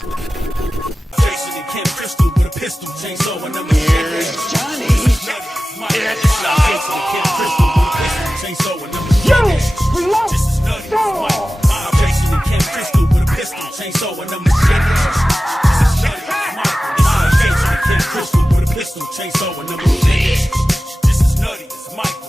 Jason and Kim Crystal with a pistol, chainsaw and number Here's Johnny. It's Jason and Kim Crystal with a pistol, chainsaw and number This is nutty. Jason and Kim Crystal with a pistol, chainsaw and number This is nutty. Jason and Kim Crystal with a pistol, chainsaw and number This is nutty. It's Michael.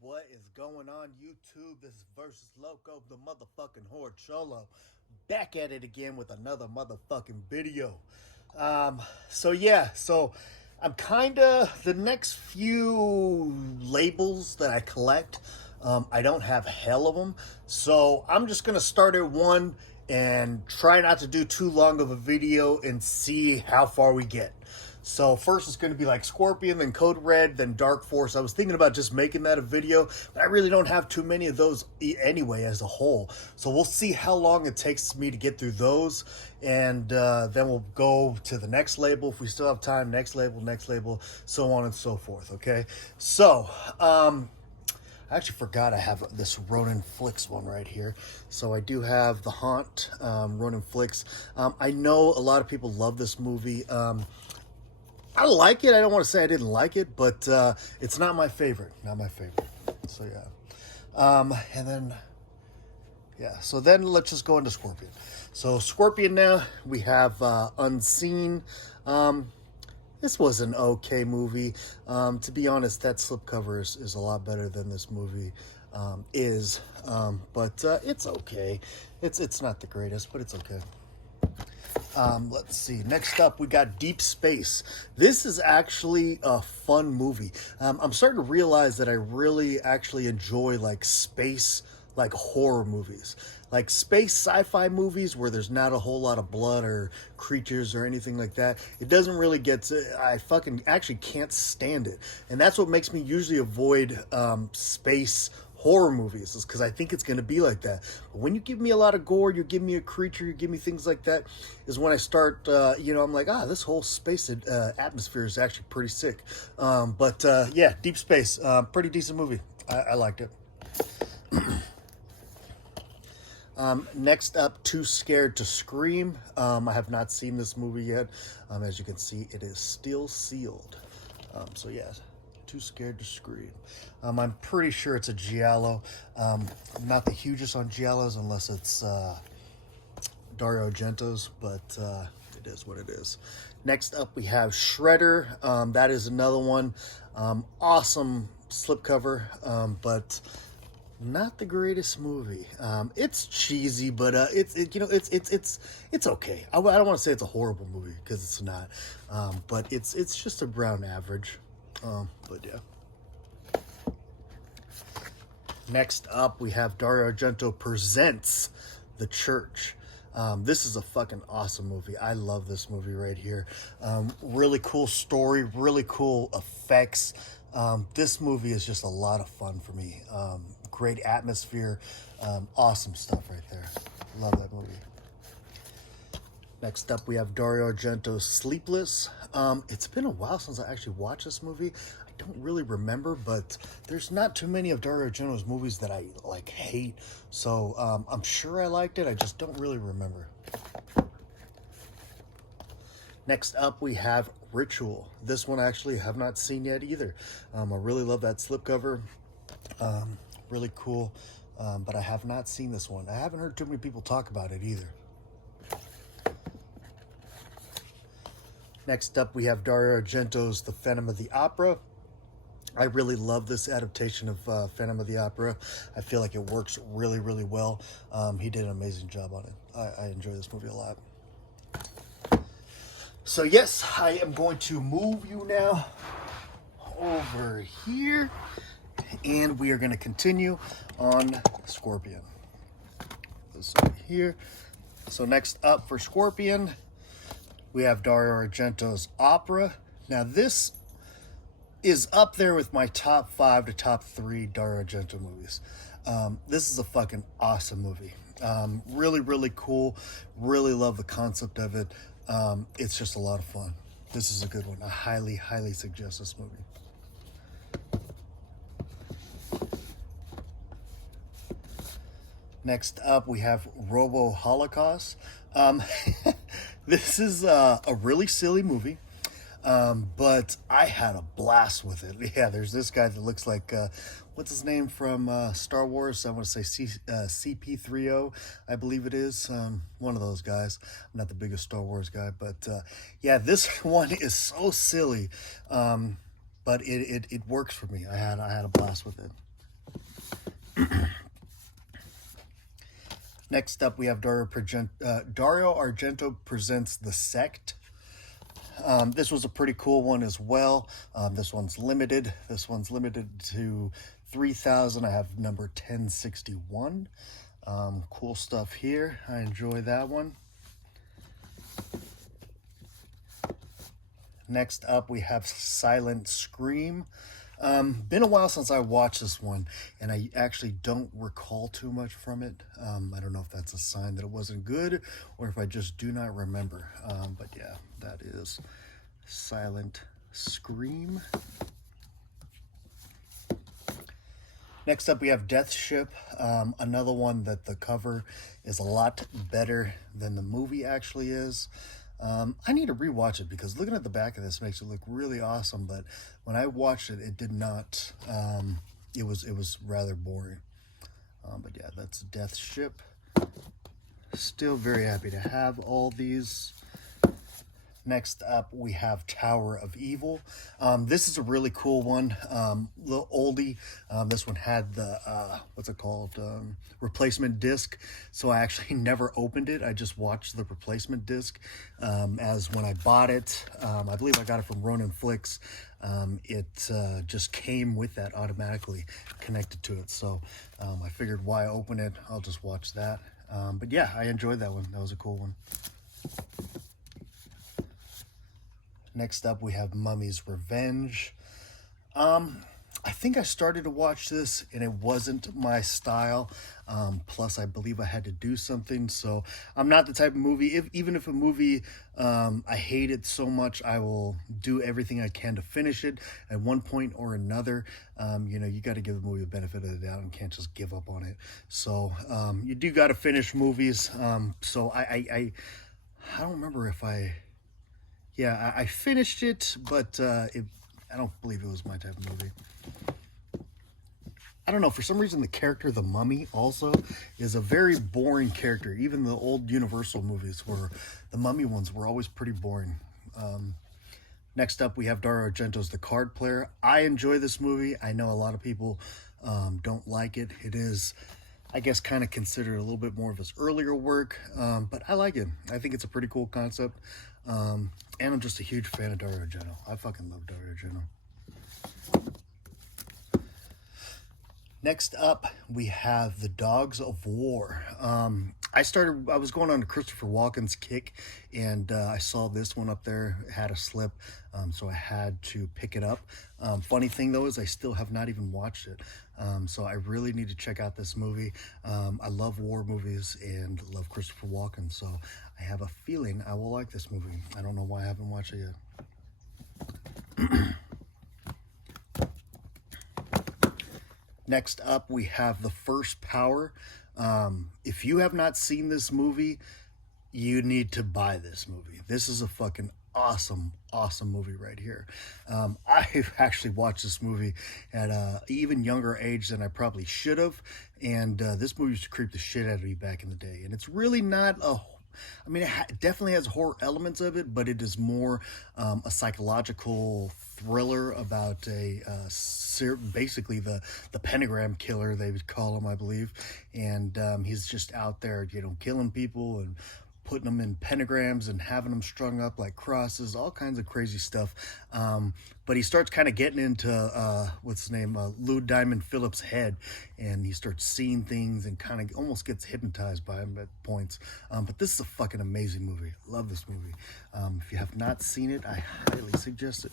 What is going on YouTube? This is Versus Loco, the motherfucking Horde Cholo, back at it again with another motherfucking video. So I'm kinda, the next few labels that I collect, I don't have hell of them, so I'm just gonna start at one and try not to do too long of a video and see how far we get. So first it's going to be like Scorpion, then Code Red, then Darkforce. I was thinking about just making that a video, but I really don't have too many of those anyway as a whole. So we'll see how long it takes me to get through those, and then we'll go to the next label if we still have time, next label, so on and so forth, okay? So, I actually forgot I have this Ronin Flicks one right here. So I do have The Haunt, Ronin Flicks. I know a lot of people love this movie. I like it. I don't want to say I didn't like it, but it's not my favorite. Not my favorite. So yeah. And then, yeah. So then let's just go into Scorpion. So Scorpion now, we have Unseen. This was an okay movie. To be honest, that slipcover is a lot better than this movie is. But it's okay. It's not the greatest, but it's okay. Let's see. Next up, we got Deep Space. This is actually a fun movie. I'm starting to realize that I really actually enjoy like space, like horror movies. Like space sci-fi movies where there's not a whole lot of blood or creatures or anything like that. It doesn't really get to, I fucking actually can't stand it. And that's what makes me usually avoid space horror movies, is because I think it's going to be like that. But when you give me a lot of gore, you give me a creature, you give me things like that, is when I start, I'm like, this whole space atmosphere is actually pretty sick. Yeah, Deep Space, pretty decent movie. I liked it. Next up, Too Scared to Scream. I have not seen this movie yet. As you can see, it is still sealed. So yeah, Too Scared to Scream. I'm pretty sure it's a giallo. I'm not the hugest on giallos unless it's Dario Argento's, but it is what it is. Next up, we have Shredder. That is another one. Awesome slipcover, but not the greatest movie. It's cheesy, but it's okay. I don't want to say it's a horrible movie because it's not, but it's just around average. But yeah. Next up, we have Dario Argento presents The Church. This is a fucking awesome movie. I love this movie right here. Really cool story, really cool effects. This movie is just a lot of fun for me. Great atmosphere, awesome stuff right there. Love that movie. Next up, we have Dario Argento's Sleepless. It's been a while since I actually watched this movie. I don't really remember, but there's not too many of Dario Argento's movies that I like hate. So I'm sure I liked it. I just don't really remember. Next up, we have Ritual. This one I actually have not seen yet either. I really love that slipcover. Really cool, but I have not seen this one. I haven't heard too many people talk about it either. Next up, we have Dario Argento's The Phantom of the Opera. I really love this adaptation of Phantom of the Opera. I feel like it works really, really well. He did an amazing job on it. I enjoy this movie a lot. So yes, I am going to move you now over here, and we are going to continue on Scorpion. This over here. So next up for Scorpion, we have Dario Argento's Opera. Now this is up there with my top 5 to top 3 Dario Argento movies. This is a fucking awesome movie. Really, really cool. Really love the concept of it. It's just a lot of fun. This is a good one. I highly, highly suggest this movie. Next up, we have Robo Holocaust. Um, this is a really silly movie, but I had a blast with it. Yeah, there's this guy that looks like, what's his name from Star Wars? I want to say CP30, I believe it is. One of those guys. I'm not the biggest Star Wars guy, but yeah, this one is so silly, but it works for me. I had a blast with it. Next up, we have Dario Argento presents The Sect. This was a pretty cool one as well. This one's limited. This one's limited to 3,000. I have number 1061. Cool stuff here. I enjoy that one. Next up, we have Silent Scream. Been a while since I watched this one, and I actually don't recall too much from it. I don't know if that's a sign that it wasn't good, or if I just do not remember. But yeah, that is Silent Scream. Next up, we have Death Ship, another one that the cover is a lot better than the movie actually is. I need to rewatch it because looking at the back of this makes it look really awesome, but when I watched it, it did not. It was rather boring. But yeah, that's Death Ship. Still very happy to have all these. Next up, we have Tower of Evil. This is a really cool one. Little oldie. This one had the, what's it called? Replacement disc. So I actually never opened it. I just watched the replacement disc. As when I bought it, I believe I got it from Ronin Flicks. It just came with that automatically connected to it. So I figured why open it? I'll just watch that. But yeah, I enjoyed that one. That was a cool one. Next up, we have Mummy's Revenge. I think I started to watch this and it wasn't my style. Plus, I believe I had to do something. So I'm not the type of movie, even if a movie I hate it so much, I will do everything I can to finish it at one point or another. You got to give the movie the benefit of the doubt and can't just give up on it. So you do got to finish movies. So I don't remember if I finished it, but I don't believe it was my type of movie. I don't know, for some reason the character, the mummy, also is a very boring character. Even the old Universal movies the mummy ones were always pretty boring. Next up, we have Dario Argento's The Card Player. I enjoy this movie. I know a lot of people don't like it. It is, I guess, kind of considered a little bit more of his earlier work, but I like it. I think it's a pretty cool concept. And I'm just a huge fan of Dario Argento. I fucking love Dario Argento. Next up, we have The Dogs of War. I was going on to Christopher Walken's kick, and I saw this one up there. It had a slip, so I had to pick it up. Funny thing, though, is I still have not even watched it. So I really need to check out this movie. I love war movies and love Christopher Walken, so I have a feeling I will like this movie. I don't know why I haven't watched it yet. Next up, we have The First Power. If you have not seen this movie, you need to buy this movie. This is a fucking awesome movie right here. I've actually watched this movie at an even younger age than I probably should have, and this movie used to creep the shit out of me back in the day. And it's really not it definitely has horror elements of it, but it is more a psychological thriller about basically the pentagram killer, they would call him, I believe. And he's just out there, killing people and putting them in pentagrams and having them strung up like crosses, all kinds of crazy stuff. But he starts kind of getting into, Lou Diamond Phillips' head, and he starts seeing things and kind of almost gets hypnotized by him at points. But this is a fucking amazing movie. Love this movie. If you have not seen it, I highly suggest it.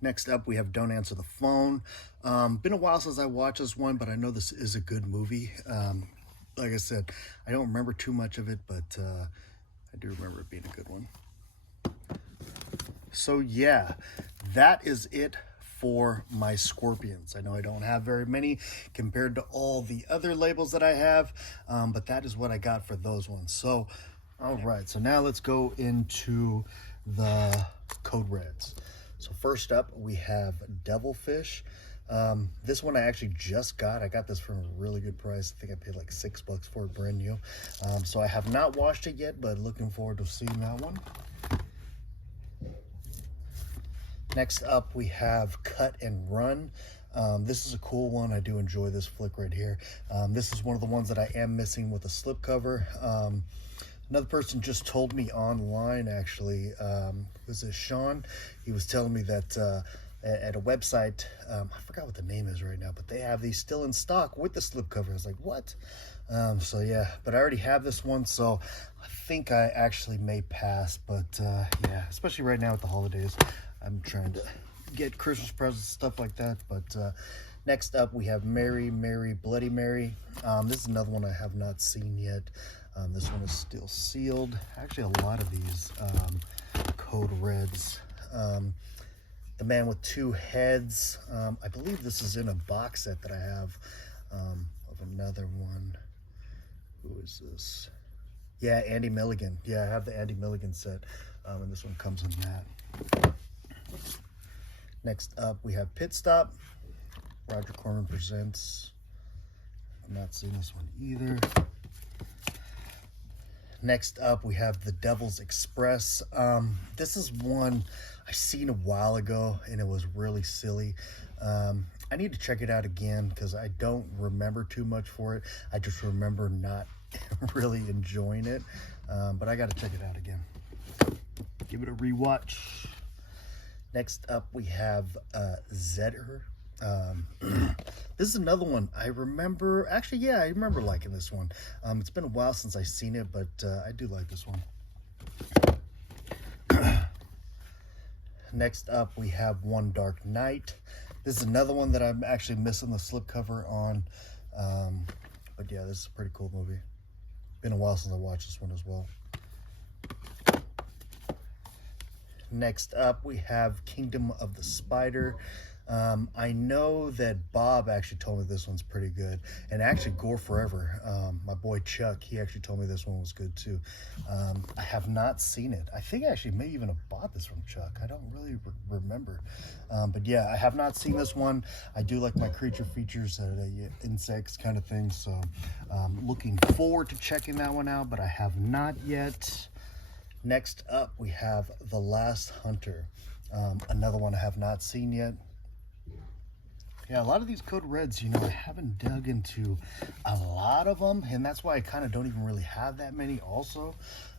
Next up, we have Don't Answer the Phone. Been a while since I watched this one, but I know this is a good movie. Like I said, I don't remember too much of it, but I do remember it being a good one. So yeah, that is it for my Scorpions. I know I don't have very many compared to all the other labels that I have, but that is what I got for those ones. So, all right, so now let's go into the Code Reds. So first up, we have Devilfish. This one I actually just got. I got this for a really good price. I think I paid like $6 for it, brand new. So I have not washed it yet, but looking forward to seeing that one. Next up, we have Cut and Run. This is a cool one. I do enjoy this flick right here. This is one of the ones that I am missing with a slipcover. Another person just told me online, actually, was it Sean? He was telling me that at a website, I forgot what the name is right now, but they have these still in stock with the slipcover. I was like, what? So yeah, but I already have this one, so I think I actually may pass, but yeah, especially right now with the holidays, I'm trying to get Christmas presents, stuff like that. But next up, we have Mary, Mary, Bloody Mary. This is another one I have not seen yet. This one is still sealed. Actually, a lot of these Code Reds. The Man with Two Heads. I believe this is in a box set that I have of another one. Who is this? Yeah, Andy Milligan. Yeah, I have the Andy Milligan set, and this one comes in that. Next up, we have Pit Stop. Roger Corman Presents. I've not seen this one either. Next up, we have The Devil's Express. This is one I seen a while ago, and it was really silly. I need to check it out again because I don't remember too much for it. I just remember not really enjoying it, but I got to check it out again. Give it a rewatch. Next up, we have Zedder. This is another one I remember. Actually, yeah, I remember liking this one. It's been a while since I've seen it, but I do like this one. Next up, we have One Dark Night. This is another one that I'm actually missing the slipcover on. But yeah, this is a pretty cool movie. Been a while since I watched this one as well. Next up, we have Kingdom of the Spider. I know that Bob actually told me this one's pretty good. And actually, Gore Forever, my boy Chuck, he actually told me this one was good too. I have not seen it. I think I actually may even have bought this from Chuck. I don't really remember. But yeah, I have not seen this one. I do like my creature features, insects kind of thing. So looking forward to checking that one out, but I have not yet. Next up, we have The Last Hunter. Another one I have not seen yet. Yeah, a lot of these Code Reds, you know, I haven't dug into a lot of them, and that's why I kind of don't even really have that many also.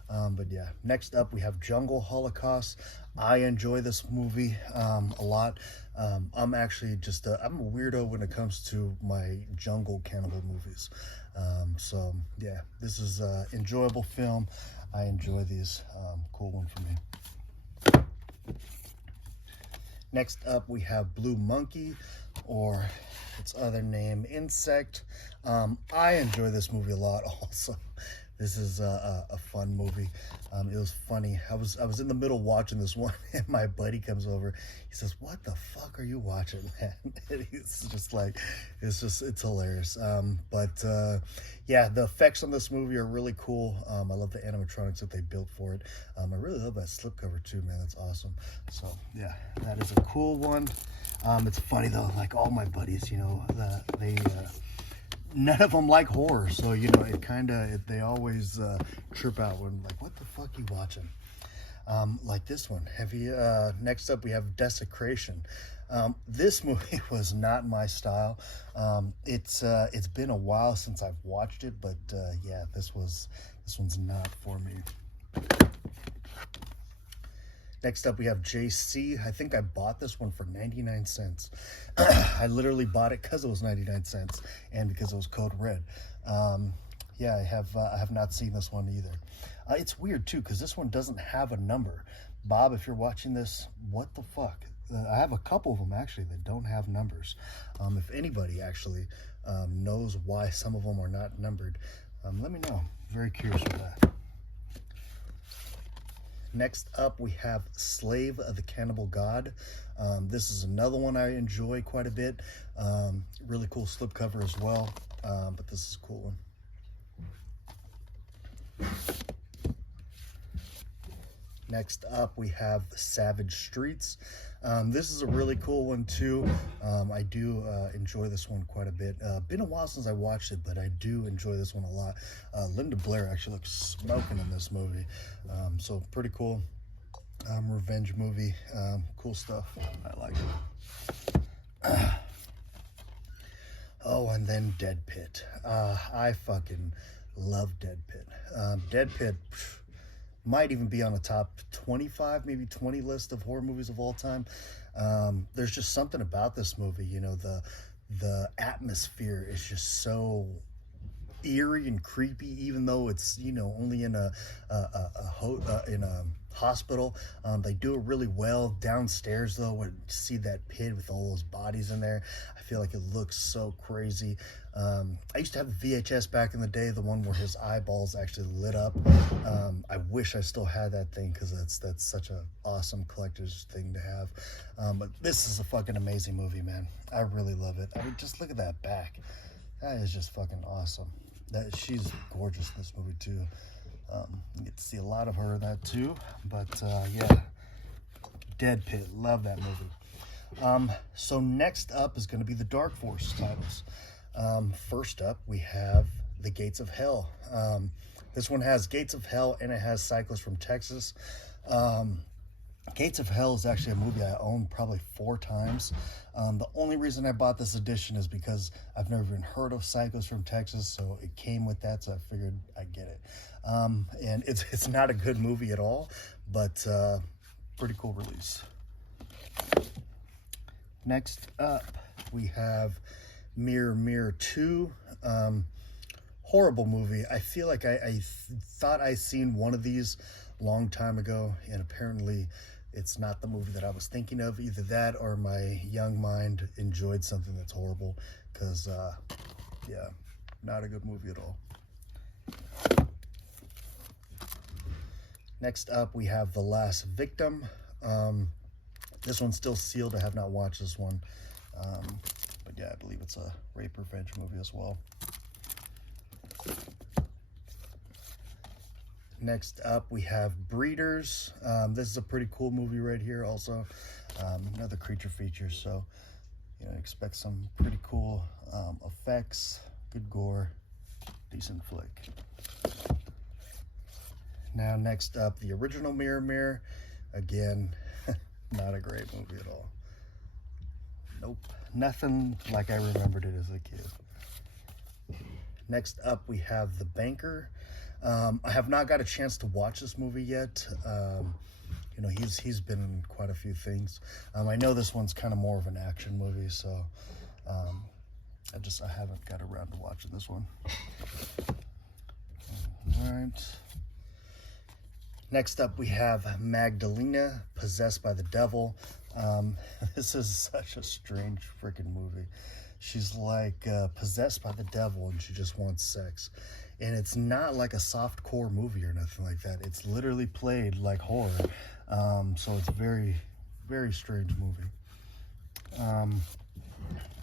But yeah, next up we have Jungle Holocaust. I enjoy this movie a lot. I'm actually just I'm a weirdo when it comes to my jungle cannibal movies. So yeah, this is an enjoyable film. I enjoy these. Cool one for me. Next up, we have Blue Monkey, or its other name, Insect. I enjoy this movie a lot also. This is a fun movie. It was funny. I was in the middle watching this one, and my buddy comes over. He says, "What the fuck are you watching, man?" And he's just like, it's hilarious. But yeah, the effects on this movie are really cool. I love the animatronics that they built for it. I really love that slipcover too, man. That's awesome. So yeah, that is a cool one. It's funny though, like all my buddies, you know, none of them like horror, so you know they always trip out when like, what the fuck you watching? Like this one. Next up we have Desecration. This movie was not my style. It's been a while since I've watched it, but yeah, this one's not for me. Next up, we have JC. I think I bought this one for 99 cents. I literally bought it because it was 99 cents and because it was Code Red. Yeah, I have not seen this one either. It's weird too because this one doesn't have a number. Bob, if you're watching this, what the fuck? I have a couple of them actually that don't have numbers. If anybody actually knows why some of them are not numbered, let me know. Very curious with that. Next up, we have Slave of the Cannibal God. This is another one I enjoy quite a bit. Really cool slipcover as well, but this is a cool one. Next up, we have Savage Streets. This is a really cool one too. I do enjoy this one quite a bit. Been a while since I watched it, but I do enjoy this one a lot. Linda Blair actually looks smoking in this movie, so pretty cool. Revenge movie, cool stuff. I like it. Oh, and then Dead Pit. I fucking love Dead Pit. Dead Pit might even be on a top 25, maybe 20 list of horror movies of all time. There's just something about this movie, you know, the atmosphere is just so eerie and creepy, even though it's, you know, only in a hospital. They do it really well. Downstairs though, when you see that pit with all those bodies in there, I feel like it looks so crazy. I used to have the VHS back in the day, the one where his eyeballs actually lit up. I wish I still had that thing, because that's such an awesome collector's thing to have. But this is a fucking amazing movie, man. I really love it. I mean, just look at that back. That is just fucking awesome. She's gorgeous in this movie too. You get to see a lot of her in that too. But yeah, Dead Pit, love that movie. So next up is going to be the Darkforce titles. First up, we have The Gates of Hell. This one has Gates of Hell and it has Cyclist from Texas. Gates of Hell is actually a movie I own probably 4 times. The only reason I bought this edition is because I've never even heard of Cyclist from Texas, so it came with that, so I figured I'd get it. And it's not a good movie at all, but pretty cool release. Next up, we have Mirror Mirror 2. Horrible movie. I feel like I thought I seen one of these long time ago, and apparently it's not the movie that I was thinking of. Either that or my young mind enjoyed something that's horrible, because yeah, not a good movie at all. Next up, we have The Last Victim. This one's still sealed. I have not watched this one, but yeah, I believe it's a rape revenge movie as well. Next up, we have Breeders. This is a pretty cool movie right here also. Another creature feature, so you know, expect some pretty cool effects, good gore, decent flick. Now next up, the original Mirror Mirror. Again, not a great movie at all. Nope, nothing like I remembered it as a kid. Next up, we have The Banker. I have not got a chance to watch this movie yet. You know, he's been in quite a few things. I know this one's kind of more of an action movie, so I haven't got around to watching this one. All right. Next up, we have Magdalena, Possessed by the Devil. This is such a strange freaking movie. She's like possessed by the devil and she just wants sex. And it's not like a soft core movie or nothing like that. It's literally played like horror. So it's a very, very strange movie.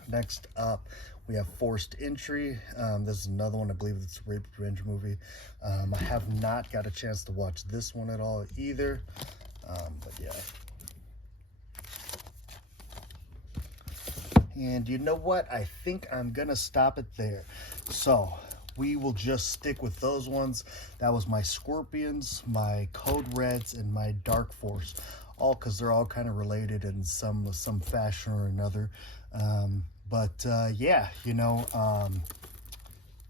Next up, we have Forced Entry. This is another one. I believe it's a rape revenge movie. I have not got a chance to watch this one at all either. But yeah. And you know what? I think I'm going to stop it there. So we will just stick with those ones. That was my Scorpions, my Code Reds, and my Darkforce. All because they're all kind of related in some fashion or another. But yeah, you know,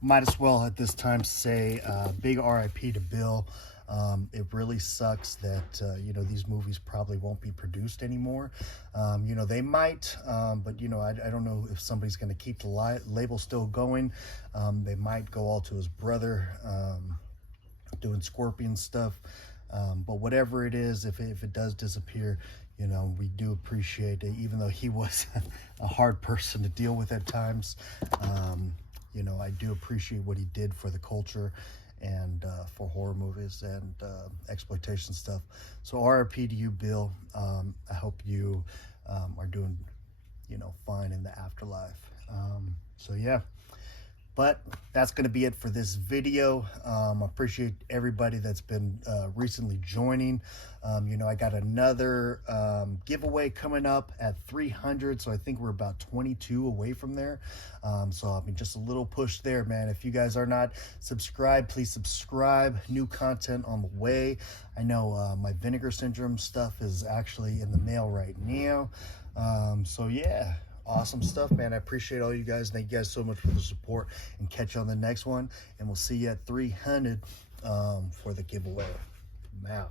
might as well at this time say big RIP to Bill. It really sucks that, you know, these movies probably won't be produced anymore. You know, they might, but, you know, I don't know if somebody's going to keep the label still going. They might go all to his brother, doing Scorpion stuff. But whatever it is, if it does disappear, you know, we do appreciate it, even though he was a hard person to deal with at times. You know, I do appreciate what he did for the culture. and for horror movies and exploitation stuff. So RIP to you, Bill. I hope you are doing, fine in the afterlife. So yeah. But that's going to be it for this video. I appreciate everybody that's been recently joining. I got another giveaway coming up at 300, so I think we're about 22 away from there. So I mean, just a little push there, man. If you guys are not subscribed, please subscribe. New content on the way. I know my vinegar syndrome stuff is actually in the mail right now. So yeah. Awesome stuff, man. I appreciate all you guys. Thank you guys so much for the support, and catch you on the next one. And we'll see you at 300 for the giveaway. I'm out.